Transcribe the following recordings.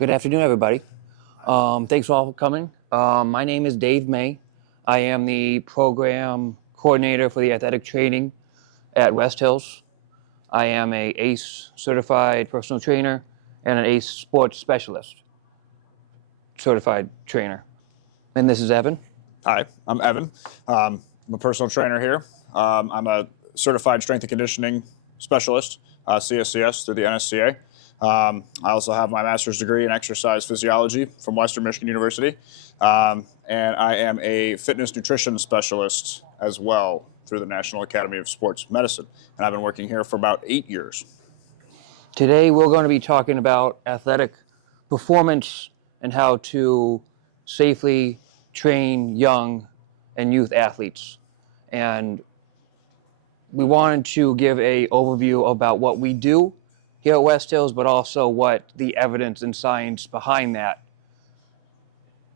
Good afternoon, everybody. Thanks all for coming. My name is Dave May. I am the program coordinator for the athletic training at West Hills. I am a ACE certified personal trainer and an ACE sports specialist certified trainer. And this is Evan. Hi, I'm Evan. I'm a personal trainer here. I'm a certified strength and conditioning specialist, CSCS through the NSCA. I also have my master's degree in exercise physiology from Western Michigan University. And I am a fitness nutrition specialist as well through the National Academy of Sports Medicine. And I've been working here for about 8 years. Today we're going to be talking about athletic performance and how to safely train young and youth athletes. And we wanted to give an overview about what we do here at West Hills, but also what the evidence and science behind that,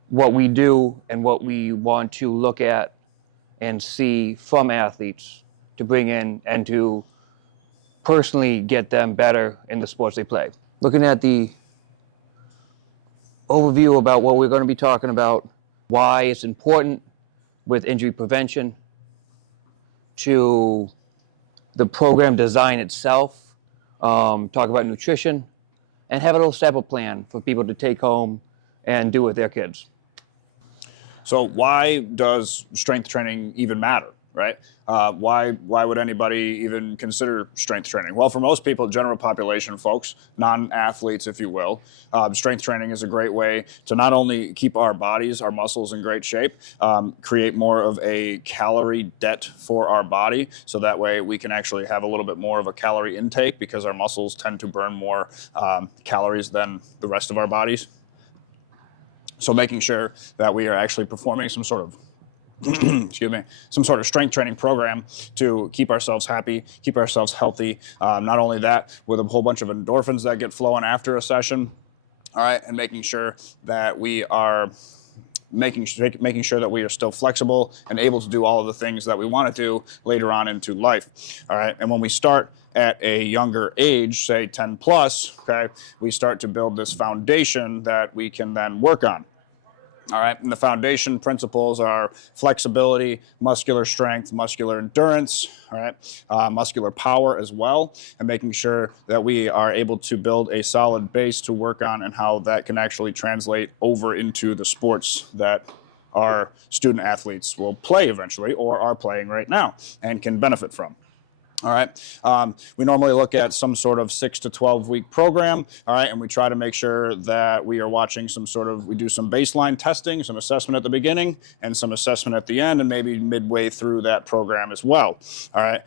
what we do and what we want to look at and see from athletes to bring in and to personally get them better in the sports they play. Looking at the overview about what we're going to be talking about, why it's important with injury prevention, to the program design itself, talk about nutrition, and have a little step-up plan for people to take home and do with their kids. So why does strength training even matter, right? Why would anybody even consider strength training? Well, for most people, general population folks, non-athletes, if you will, strength training is a great way to not only keep our bodies, our muscles in great shape, create more of a calorie debt for our body, so that way we can actually have a little bit more of a calorie intake because our muscles tend to burn more calories than the rest of our bodies. So making sure that we are actually performing some sort of some sort of strength training program to keep ourselves happy, keep ourselves healthy. Not only that, with a whole bunch of endorphins that get flowing after a session, all right, and making sure that we are making sure that we are still flexible and able to do all of the things that we want to do later on into life, all right. And when we start at a younger age, say 10 plus, okay, we start to build this foundation that we can then work on. All right, and the foundation principles are flexibility, muscular strength, muscular endurance, all right, muscular power as well, and making sure that we are able to build a solid base to work on and how that can actually translate over into the sports that our student athletes will play eventually or are playing right now and can benefit from. All right. We normally look at some sort of 6 to 12 week program. All right. And we try to make sure that we are watching we do some baseline testing, some assessment at the beginning and some assessment at the end, and maybe midway through that program as well. All right.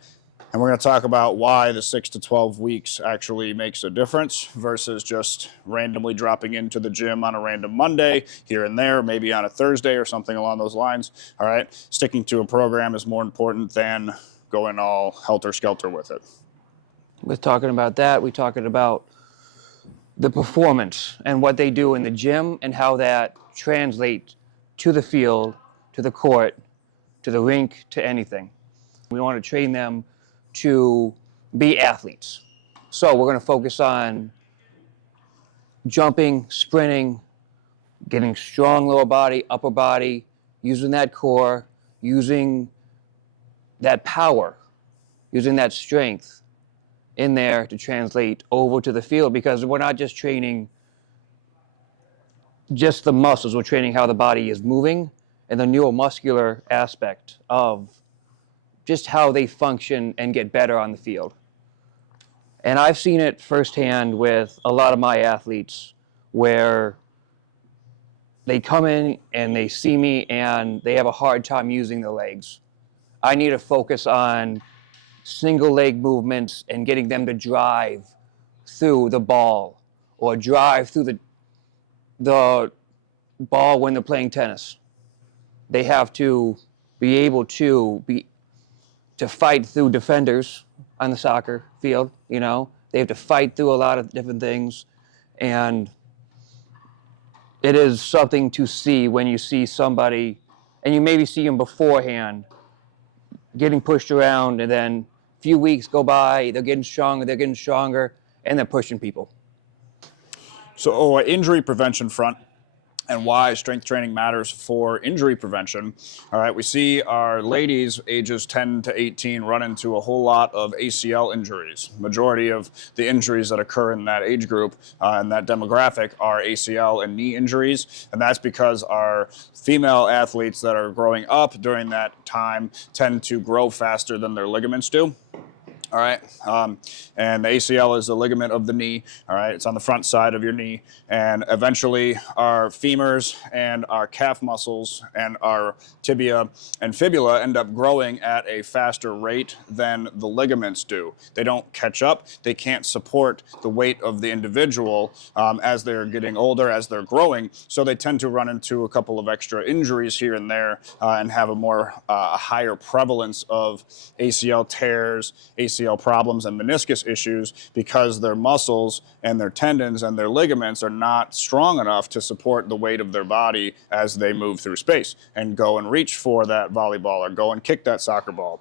And we're going to talk about why the 6 to 12 weeks actually makes a difference versus just randomly dropping into the gym on a random Monday here and there, maybe on a Thursday or something along those lines. All right. Sticking to a program is more important than going all helter-skelter with it. With talking about that, we're talking about the performance and what they do in the gym and how that translates to the field, to the court, to the rink, to anything. We want to train them to be athletes. So we're going to focus on jumping, sprinting, getting strong lower body, upper body, using that core, using that power, using that strength in there to translate over to the field, because we're not just training just the muscles, we're training how the body is moving and the neuromuscular aspect of just how they function and get better on the field. And I've seen it firsthand with a lot of my athletes where they come in and they see me and they have a hard time using the legs. I need to focus on single leg movements and getting them to drive through the ball or drive through the ball when they're playing tennis. They have to be able to fight through defenders on the soccer field, you know. They have to fight through a lot of different things, and it is something to see when you see somebody, and you maybe see them beforehand getting pushed around, and then a few weeks go by, they're getting stronger, and they're pushing people. So injury prevention front, and why strength training matters for injury prevention. All right, we see our ladies ages 10 to 18 run into a whole lot of ACL injuries. Majority of the injuries that occur in that age group and that demographic are ACL and knee injuries, and that's because our female athletes that are growing up during that time tend to grow faster than their ligaments do. All right, and the ACL is the ligament of the knee. All right, it's on the front side of your knee, and eventually our femurs and our calf muscles and our tibia and fibula end up growing at a faster rate than the ligaments do. They don't catch up. They can't support the weight of the individual as they're getting older, as they're growing. So they tend to run into a couple of extra injuries here and there and have a higher prevalence of ACL tears, ACL problems, and meniscus issues because their muscles and their tendons and their ligaments are not strong enough to support the weight of their body as they move through space and go and reach for that volleyball or go and kick that soccer ball.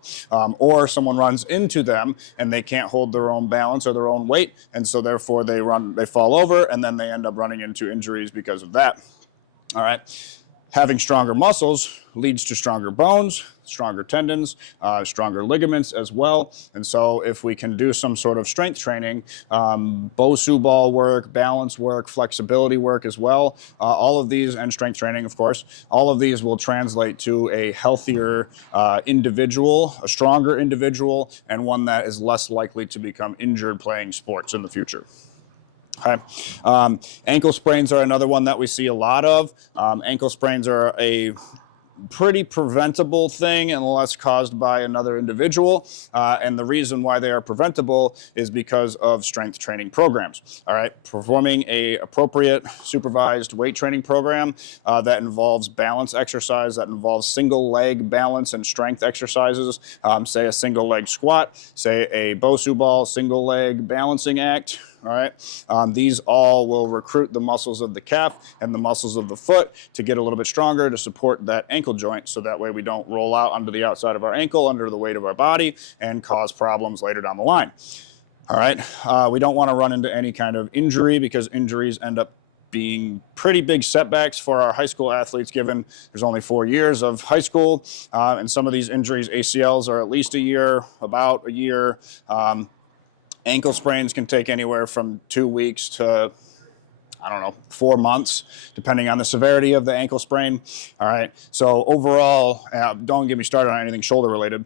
Or someone runs into them and they can't hold their own balance or their own weight, and so therefore they fall over, and then they end up running into injuries because of that. All right. Having stronger muscles leads to stronger bones, stronger tendons, stronger ligaments as well. And so if we can do some sort of strength training, Bosu ball work, balance work, flexibility work as well, all of these, and strength training, of course, all of these will translate to a healthier individual, a stronger individual, and one that is less likely to become injured playing sports in the future. Okay. Ankle sprains are another one that we see a lot of. Ankle sprains are a pretty preventable thing unless caused by another individual. And the reason why they are preventable is because of strength training programs. All right, performing a appropriate supervised weight training program that involves balance exercise, that involves single leg balance and strength exercises, say a single leg squat, say a Bosu ball single leg balancing act. All right, these all will recruit the muscles of the calf and the muscles of the foot to get a little bit stronger to support that ankle joint, so that way we don't roll out onto the outside of our ankle under the weight of our body and cause problems later down the line. All right, we don't want to run into any kind of injury, because injuries end up being pretty big setbacks for our high school athletes, given there's only 4 years of high school, and some of these injuries, ACLs, are at least a year, about a year. Ankle sprains can take anywhere from 2 weeks to, 4 months, depending on the severity of the ankle sprain. All right. So overall, don't get me started on anything shoulder related.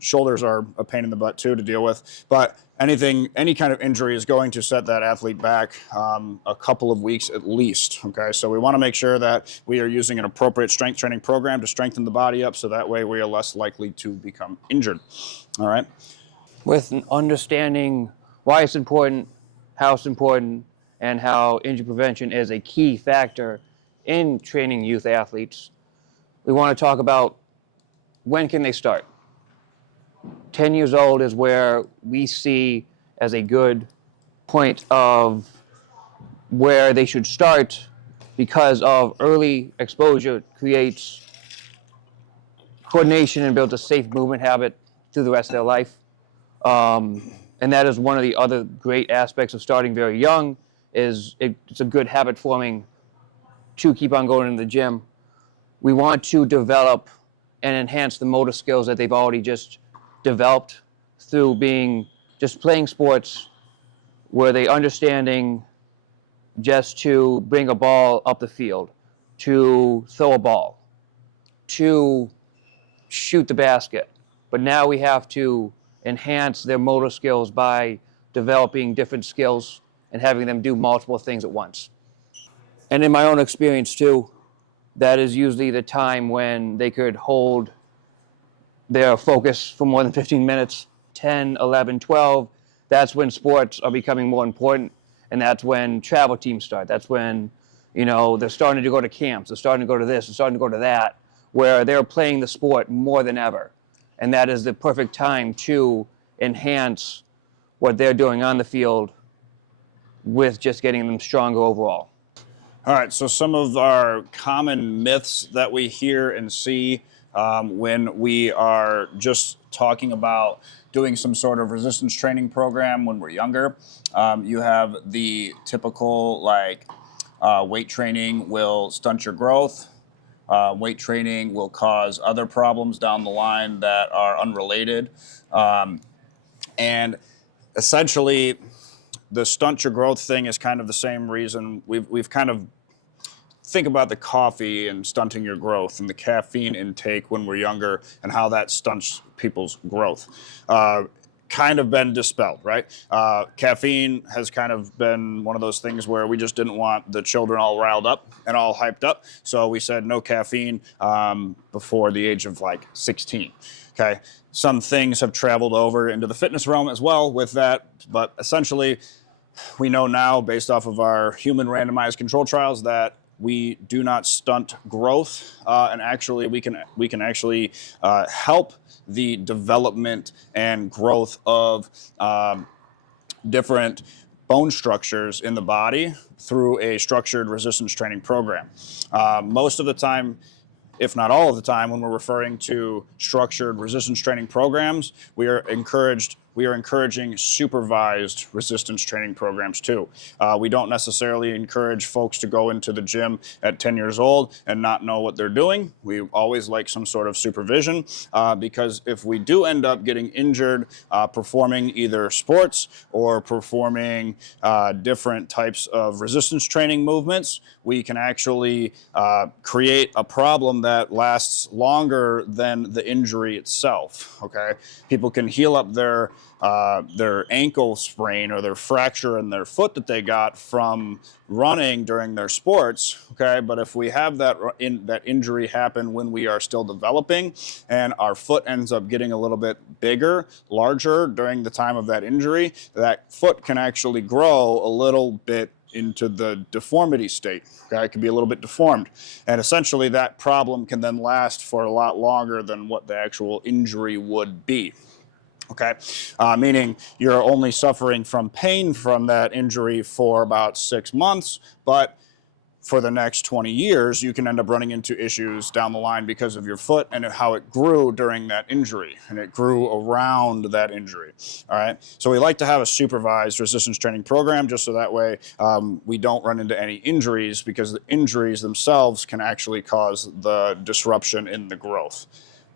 Shoulders are a pain in the butt too to deal with, but any kind of injury is going to set that athlete back a couple of weeks at least. Okay. So we want to make sure that we are using an appropriate strength training program to strengthen the body up, so that way we are less likely to become injured. All right. With understanding why it's important, how it's important, and how injury prevention is a key factor in training youth athletes, we want to talk about when can they start. 10 years old is where we see as a good point of where they should start, because of early exposure creates coordination and builds a safe movement habit through the rest of their life. And that is one of the other great aspects of starting very young, is it's a good habit forming to keep on going to the gym. We want to develop and enhance the motor skills that they've already just developed through just playing sports, where they understanding just to bring a ball up the field, to throw a ball, to shoot the basket. But now we have to enhance their motor skills by developing different skills and having them do multiple things at once. And in my own experience too, that is usually the time when they could hold their focus for more than 15 minutes, 10, 11, 12. That's when sports are becoming more important, and that's when travel teams start. That's when, they're starting to go to camps, they're starting to go to this, they're starting to go to that, where they're playing the sport more than ever. And that is the perfect time to enhance what they're doing on the field with just getting them stronger overall. All right, so some of our common myths that we hear and see when we are just talking about doing some sort of resistance training program when we're younger. You have the typical weight training will stunt your growth. Weight training will cause other problems down the line that are unrelated. And essentially, the stunt your growth thing is kind of the same reason we've kind of think about the coffee and stunting your growth and the caffeine intake when we're younger and how that stunts people's growth. Kind of been dispelled, right? Caffeine has kind of been one of those things where we just didn't want the children all riled up and all hyped up. So we said no caffeine before the age of 16. Okay. Some things have traveled over into the fitness realm as well with that, but essentially we know now based off of our human randomized control trials that we do not stunt growth, and actually we can actually help the development and growth of different bone structures in the body through a structured resistance training program. Most of the time, if not all of the time, when we're referring to structured resistance training programs, we are encouraging supervised resistance training programs too. We don't necessarily encourage folks to go into the gym at 10 years old and not know what they're doing. We always like some sort of supervision because if we do end up getting injured performing either sports or performing different types of resistance training movements, we can actually create a problem that lasts longer than the injury itself. Okay, people can heal up their ankle sprain or their fracture in their foot that they got from running during their sports. Okay, but if we have that injury happen when we are still developing, and our foot ends up getting a little bit bigger, larger during the time of that injury, that foot can actually grow a little bit into the deformity state. Okay, it can be a little bit deformed, and essentially that problem can then last for a lot longer than what the actual injury would be. Okay, meaning you're only suffering from pain from that injury for about 6 months, but for the next 20 years, you can end up running into issues down the line because of your foot and how it grew during that injury, and it grew around that injury. All right, so we like to have a supervised resistance training program just so that way we don't run into any injuries, because the injuries themselves can actually cause the disruption in the growth.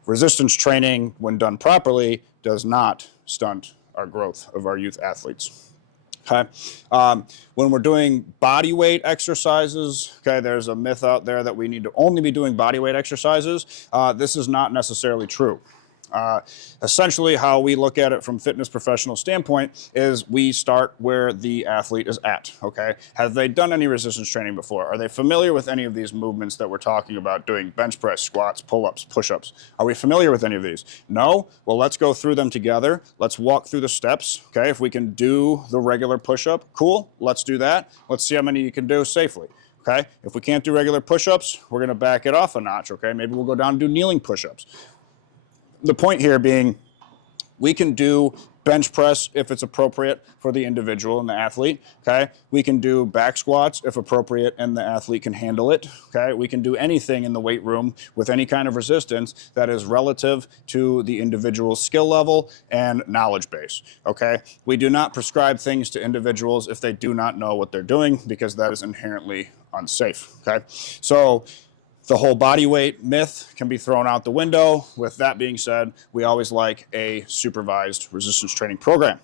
Resistance training, when done properly, does not stunt our growth of our youth athletes. Okay. When we're doing body weight exercises, okay, there's a myth out there that we need to only be doing body weight exercises. This is not necessarily true. Essentially, how we look at it from fitness professional standpoint is we start where the athlete is at, okay? Have they done any resistance training before? Are they familiar with any of these movements that we're talking about doing? Bench press, squats, pull-ups, push-ups. Are we familiar with any of these? No? Well, let's go through them together. Let's walk through the steps, okay? If we can do the regular push-up, cool, let's do that. Let's see how many you can do safely. Okay? If we can't do regular push-ups, we're gonna back it off a notch, okay? Maybe we'll go down and do kneeling push-ups. The point here being, we can do bench press if it's appropriate for the individual and the athlete, okay? We can do back squats if appropriate and the athlete can handle it, okay? We can do anything in the weight room with any kind of resistance that is relative to the individual's skill level and knowledge base, okay? We do not prescribe things to individuals if they do not know what they're doing, because that is inherently unsafe, okay? So the whole body weight myth can be thrown out the window. With that being said, we always like a supervised resistance training program.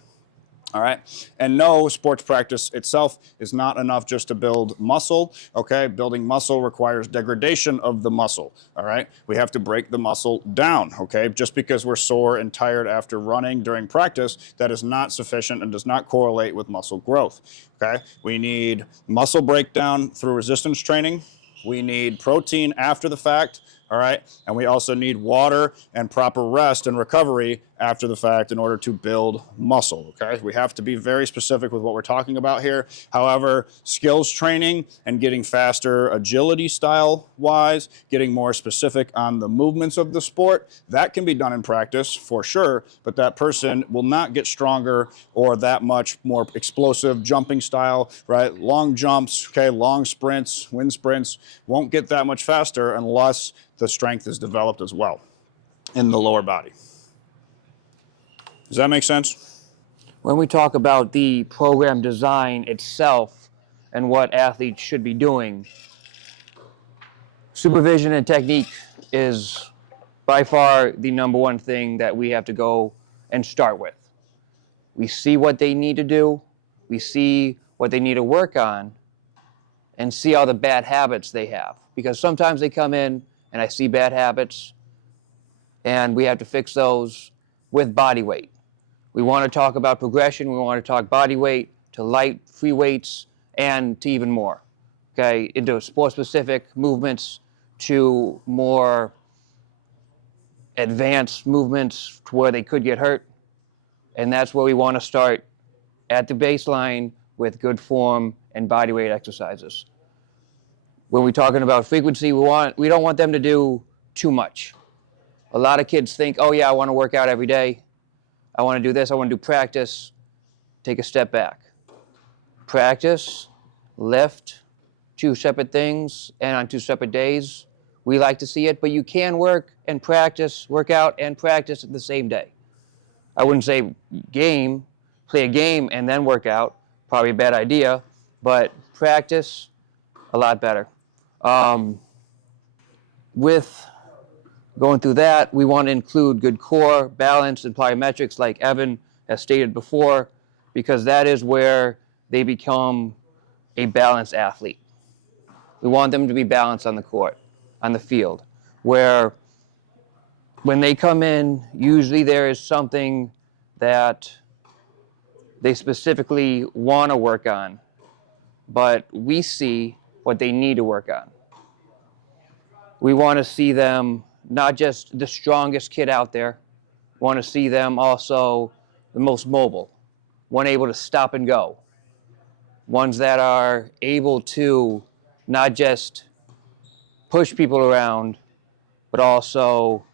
All right. And no, sports practice itself is not enough just to build muscle. Okay. Building muscle requires degradation of the muscle. All right. We have to break the muscle down. Okay. Just because we're sore and tired after running during practice, that is not sufficient and does not correlate with muscle growth. Okay. We need muscle breakdown through resistance training. We need protein after the fact, all right? And we also need water and proper rest and recovery after the fact in order to build muscle, okay? We have to be very specific with what we're talking about here. However, skills training and getting faster agility style-wise, getting more specific on the movements of the sport, that can be done in practice for sure, but that person will not get stronger or that much more explosive jumping style, right? Long jumps, okay, long sprints, wind sprints, won't get that much faster unless the strength is developed as well in the lower body. Does that make sense? When we talk about the program design itself and what athletes should be doing, supervision and technique is by far the number one thing that we have to go and start with. We see what they need to do, we see what they need to work on, and see all the bad habits they have. Because sometimes they come in and I see bad habits, and we have to fix those with body weight. We want to talk about progression, we want to talk body weight to light, free weights, and to even more. Okay, into sport-specific movements to more advanced movements to where they could get hurt. And that's where we want to start at the baseline with good form and body weight exercises. When we're talking about frequency, we don't want them to do too much. A lot of kids think, oh yeah, I want to work out every day. I want to do this, I want to do practice. Take a step back. Practice, lift, two separate things, and on two separate days. We like to see it, but you can work out and practice the same day. I wouldn't say play a game and then work out, probably a bad idea, but practice, a lot better. With going through that, we want to include good core, balance, and plyometrics like Evan has stated before, because that is where they become a balanced athlete. We want them to be balanced on the court, on the field, where when they come in, usually there is something that they specifically want to work on, but we see what they need to work on. We want to see them not just the strongest kid out there, we want to see them also the most mobile, one able to stop and go, ones that are able to not just push people around, but also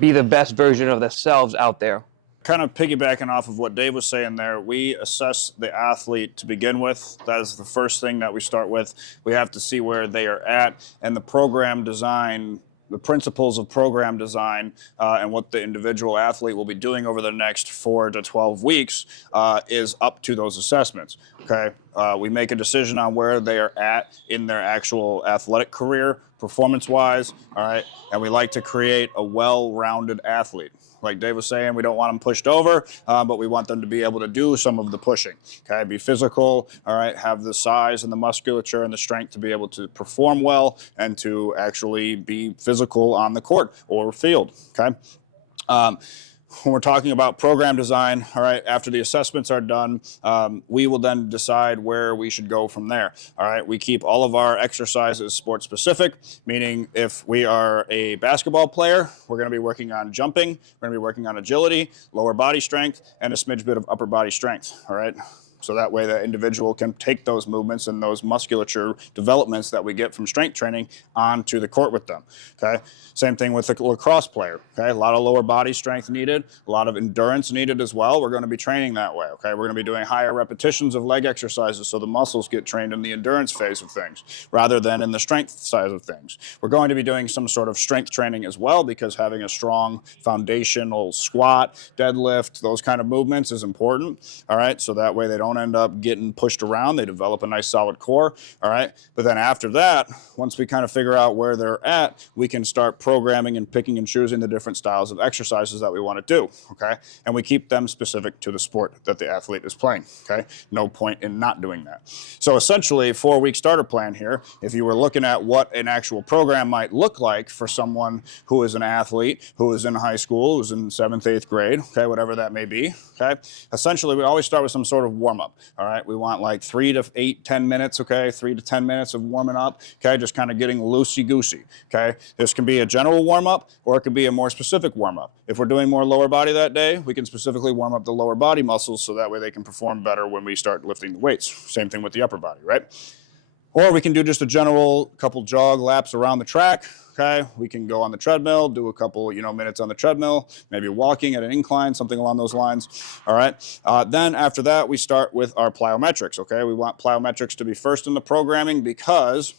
be the best version of themselves out there. Kind of piggybacking off of what Dave was saying there, we assess the athlete to begin with. That is the first thing that we start with. We have to see where they are at, and the program design, the principles of program design, and what the individual athlete will be doing over the next 4 to 12 weeks is up to those assessments. Okay, we make a decision on where they are at in their actual athletic career, performance-wise. All right, and we like to create a well-rounded athlete. Like Dave was saying, we don't want them pushed over, but we want them to be able to do some of the pushing. Okay, be physical, all right, have the size and the musculature and the strength to be able to perform well and to actually be physical on the court or field. Okay. When we're talking about program design, all right, after the assessments are done, we will then decide where we should go from there. All right, we keep all of our exercises sport specific, meaning if we are a basketball player, we're going to be working on jumping, we're going to be working on agility, lower body strength, and a smidge bit of upper body strength. All right. So that way the individual can take those movements and those musculature developments that we get from strength training onto the court with them. Okay. Same thing with the lacrosse player. Okay. A lot of lower body strength needed, a lot of endurance needed as well. We're going to be training that way. Okay. We're going to be doing higher repetitions of leg exercises so the muscles get trained in the endurance phase of things rather than in the strength side of things. We're going to be doing some sort of strength training as well, because having a strong foundational squat, deadlift, those kind of movements is important. All right. So that way they don't end up getting pushed around. They develop a nice solid core. All right. But then after that, once we kind of figure out where they're at, we can start programming and picking and choosing the different styles of exercises that we want to do. Okay. And we keep them specific to the sport that the athlete is playing. Okay. No point in not doing that. So essentially, 4-week starter plan here, if you were looking at what an actual program might look like for someone who is an athlete, who is in high school, who's in 7th, 8th grade, okay, whatever that may be. Okay. Essentially, we always start with some sort of warm-up. All right, we want like 3 to 8, 10 minutes, okay, 3 to 10 minutes of warming up, okay, just kind of getting loosey-goosey, okay. This can be a general warm-up, or it could be a more specific warm-up. If we're doing more lower body that day, we can specifically warm up the lower body muscles so that way they can perform better when we start lifting the weights. Same thing with the upper body, right? Or we can do just a general couple jog laps around the track. Okay, we can go on the treadmill, do a couple, minutes on the treadmill, maybe walking at an incline, something along those lines. All right. Then after that, we start with our plyometrics. Okay, we want plyometrics to be first in the programming because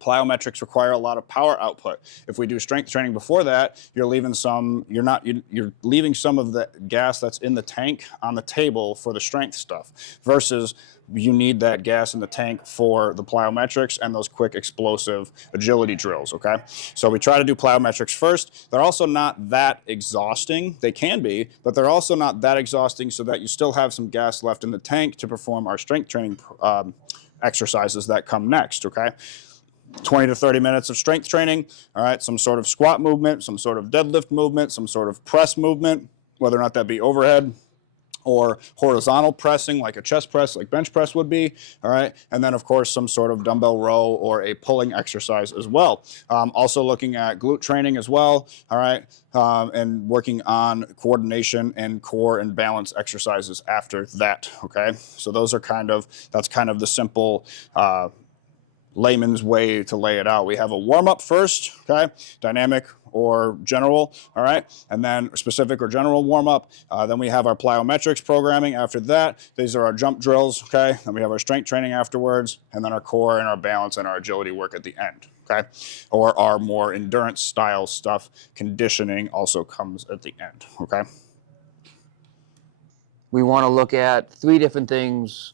Plyometrics require a lot of power output. If we do strength training before that, you're leaving some of the gas that's in the tank on the table for the strength stuff, versus you need that gas in the tank for the plyometrics and those quick explosive agility drills, okay? So we try to do plyometrics first. They're also not that exhausting. They can be, but they're also not that exhausting so that you still have some gas left in the tank to perform our strength training exercises that come next, okay? 20 to 30 minutes of strength training, all right, some sort of squat movement, some sort of deadlift movement, some sort of press movement, whether or not that be overhead or horizontal pressing like a chest press, like bench press would be, all right? And then, of course, some sort of dumbbell row or a pulling exercise as well. Also looking at glute training as well, all right? And working on coordination and core and balance exercises after that, okay? So those are that's kind of the simple layman's way to lay it out. We have a warm-up first, okay? Dynamic or general, all right? And then specific or general warm-up. Then we have our plyometrics programming after that. These are our jump drills, okay? Then we have our strength training afterwards, and then our core and our balance and our agility work at the end, okay? Or our more endurance style stuff, conditioning also comes at the end, okay? We want to look at 3 different things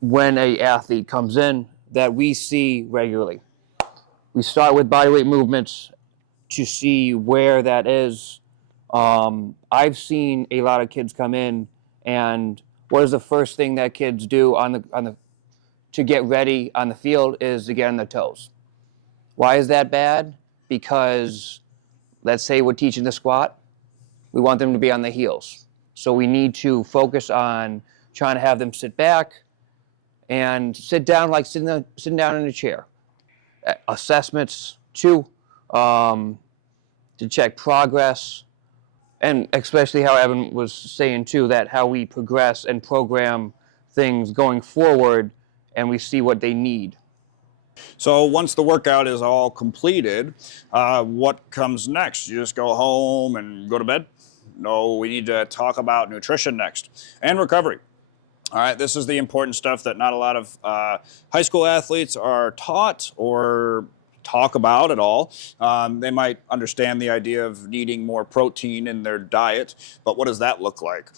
when an athlete comes in that we see regularly. We start with bodyweight movements to see where that is. I've seen a lot of kids come in, and what is the first thing that kids do to get ready on the field is to get on their toes. Why is that bad? Because let's say we're teaching the squat, we want them to be on their heels. So we need to focus on trying to have them sit back and sit down like sitting down in a chair. Assessments too, to check progress, and especially how Evan was saying too, that how we progress and program things going forward, and we see what they need. So once the workout is all completed, what comes next? You just go home and go to bed? No, we need to talk about nutrition next and recovery. All right, this is the important stuff that not a lot of high school athletes are taught or talk about at all. They might understand the idea of needing more protein in their diet, but what does that look like?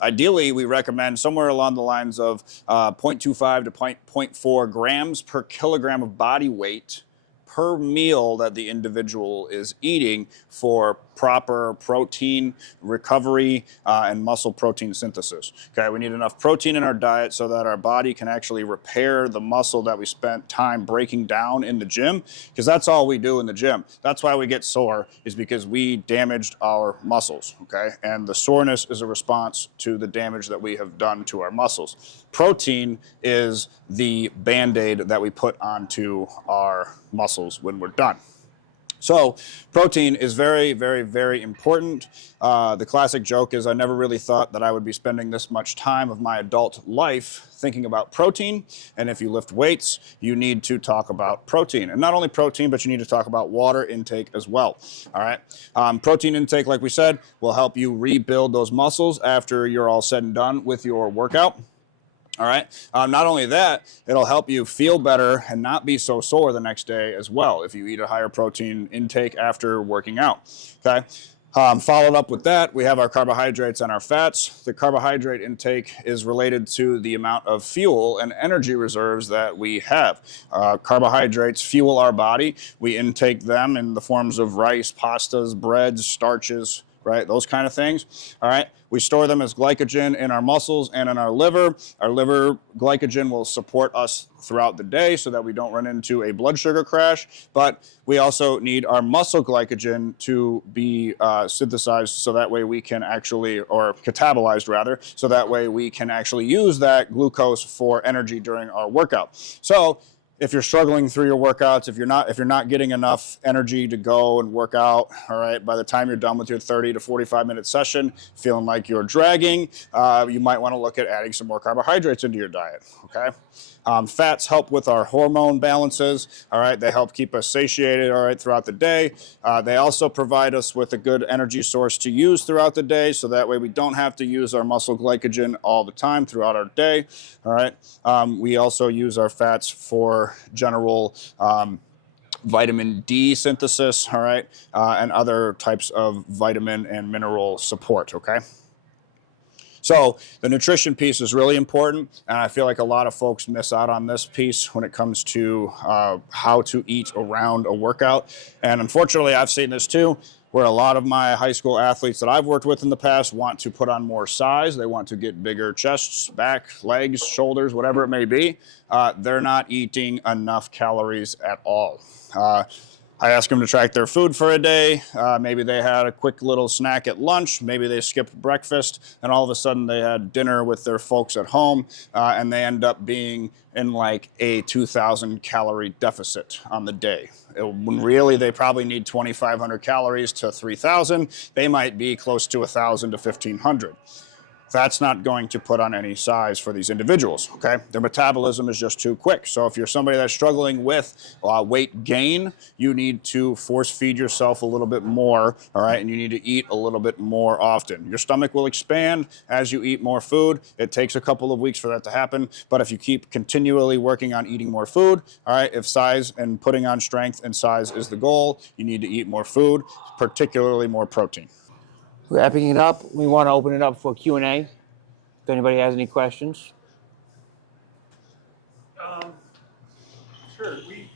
Ideally, we recommend somewhere along the lines of 0.25 to 0.4 grams per kilogram of body weight per meal that the individual is eating for proper protein recovery and muscle protein synthesis. Okay, we need enough protein in our diet so that our body can actually repair the muscle that we spent time breaking down in the gym, because that's all we do in the gym. That's why we get sore, is because we damaged our muscles, okay? And the soreness is a response to the damage that we have done to our muscles. Protein is the Band-Aid that we put onto our muscles when we're done. So protein is very, very, very important. The classic joke is I never really thought that I would be spending this much time of my adult life thinking about protein. And if you lift weights, you need to talk about protein. And not only protein, but you need to talk about water intake as well. All right. Protein intake, like we said, will help you rebuild those muscles after you're all said and done with your workout. All right. Not only that, it'll help you feel better and not be so sore the next day as well if you eat a higher protein intake after working out. Okay. Followed up with that, we have our carbohydrates and our fats. The carbohydrate intake is related to the amount of fuel and energy reserves that we have. Carbohydrates fuel our body. We intake them in the forms of rice, pastas, breads, starches, right? Those kind of things. All right. We store them as glycogen in our muscles and in our liver. Our liver glycogen will support us throughout the day so that we don't run into a blood sugar crash. But we also need our muscle glycogen to be synthesized so that way we can actually, or catabolized rather, so that way we can actually use that glucose for energy during our workout. So if you're struggling through your workouts, if you're not getting enough energy to go and work out, all right, by the time you're done with your 30 to 45-minute session, feeling like you're dragging, you might want to look at adding some more carbohydrates into your diet, okay? Fats help with our hormone balances, all right? They help keep us satiated, all right, throughout the day. They also provide us with a good energy source to use throughout the day, so that way we don't have to use our muscle glycogen all the time throughout our day, all right? We also use our fats for general vitamin D synthesis, all right, and other types of vitamin and mineral support, okay? So the nutrition piece is really important, and I feel like a lot of folks miss out on this piece when it comes to how to eat around a workout. And unfortunately, I've seen this too, where a lot of my high school athletes that I've worked with in the past want to put on more size. They want to get bigger chests, back, legs, shoulders, whatever it may be. They're not eating enough calories at all. I ask them to track their food for a day. Maybe they had a quick little snack at lunch. Maybe they skipped breakfast, and all of a sudden they had dinner with their folks at home, and they end up being in like a 2,000 calorie deficit on the day. When really they probably need 2,500 calories to 3,000. They might be close to 1,000 to 1,500. That's not going to put on any size for these individuals, okay? Their metabolism is just too quick. So if you're somebody that's struggling with weight gain, you need to force feed yourself a little bit more, all right? And you need to eat a little bit more often. Your stomach will expand as you eat more food. It takes a couple of weeks for that to happen, but if you keep continually working on eating more food, all right, if size and putting on strength and size is the goal, you need to eat more food, particularly more protein. Wrapping it up, we want to open it up for Q&A. If anybody has any questions. Sure. We